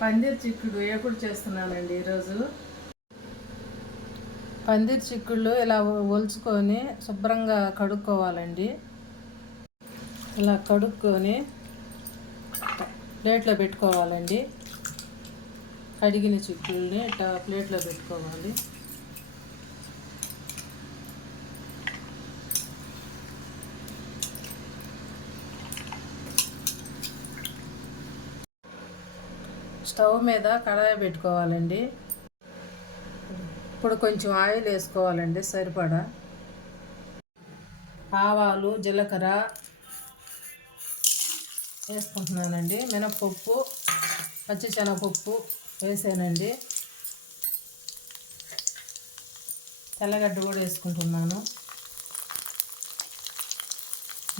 పందిర్ చిక్కుడు ఎప్పుడు చేస్తున్నానండి ఈరోజు. పందిర్ చిక్కుళ్ళు ఇలా ఒలుచుకొని శుభ్రంగా కడుక్కోవాలండి. ఇలా కడుక్కొని ప్లేట్లో పెట్టుకోవాలండి. కడిగిన చిక్కుల్ని ఇట్లా ప్లేట్లో పెట్టుకోవాలి. స్టవ్ మీద కడాయి పెట్టుకోవాలండి. ఇప్పుడు కొంచెం ఆయిల్ వేసుకోవాలండి సరిపడా. ఆవాలు, జీలకర్ర వేసుకుంటున్నానండి. మినప్పప్పు, పచ్చిశనగపప్పు వేసానండి. తెల్లగడ్డ కూడా వేసుకుంటున్నాను.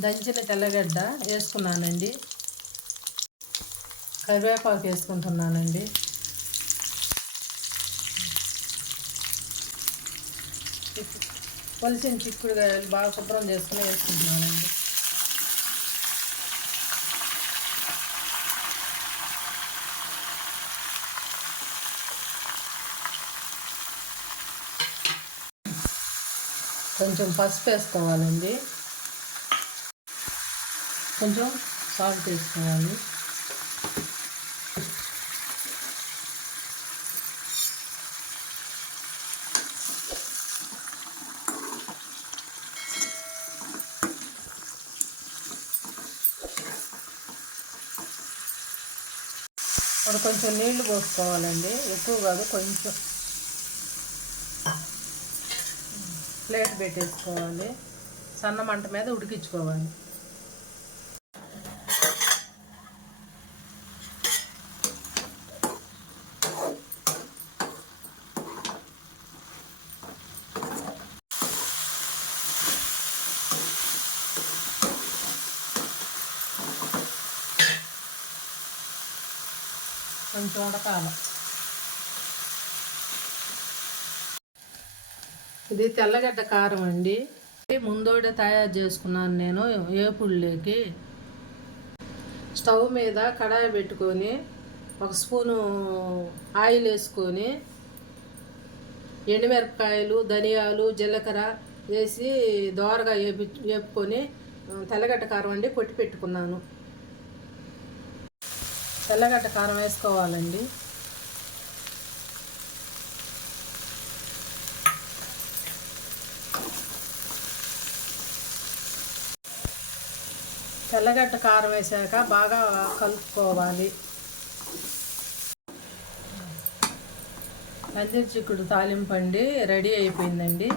దంచిన తెల్లగడ్డ వేసుకున్నానండి. కరివేపాకు వేసుకుంటున్నానండి. పొలిసిన చిక్కుడుకాయలు బాగా శుభ్రం చేసుకుని వేసుకుంటున్నానండి. కొంచెం పసుపు వేసుకోవాలండి. కొంచెం సాల్ట్ వేసుకోవాలి. ఇప్పుడు కొంచెం నీళ్లు పోసుకోవాలండి, ఎక్కువ కాదు, కొంచెం. ప్లేట్ పెట్టేసుకోవాలి. సన్న మంట మీద ఉడికించుకోవాలి. కొంచెం ఉడకాలి. ఇది తెల్లగడ్డ కారం అండి. ముందోడే తయారు చేసుకున్నాను నేను ఏపుళ్ళేకి. స్టవ్ మీద కడాయి పెట్టుకొని ఒక స్పూను ఆయిల్ వేసుకొని ఎండుమిరపకాయలు, ధనియాలు, జీలకర్ర వేసి దోరగా వేపుకొని తెల్లగడ్డ కారం అండి కొట్టి పెట్టుకున్నాను. తెల్లగడ్డ కారం వేసుకోవాలండి. తెల్లగడ్డ కారం వేసాక బాగా కలుపుకోవాలి. పందిర్ చిక్కుడు తాలింపు అండి రెడీ అయిపోయిందండి.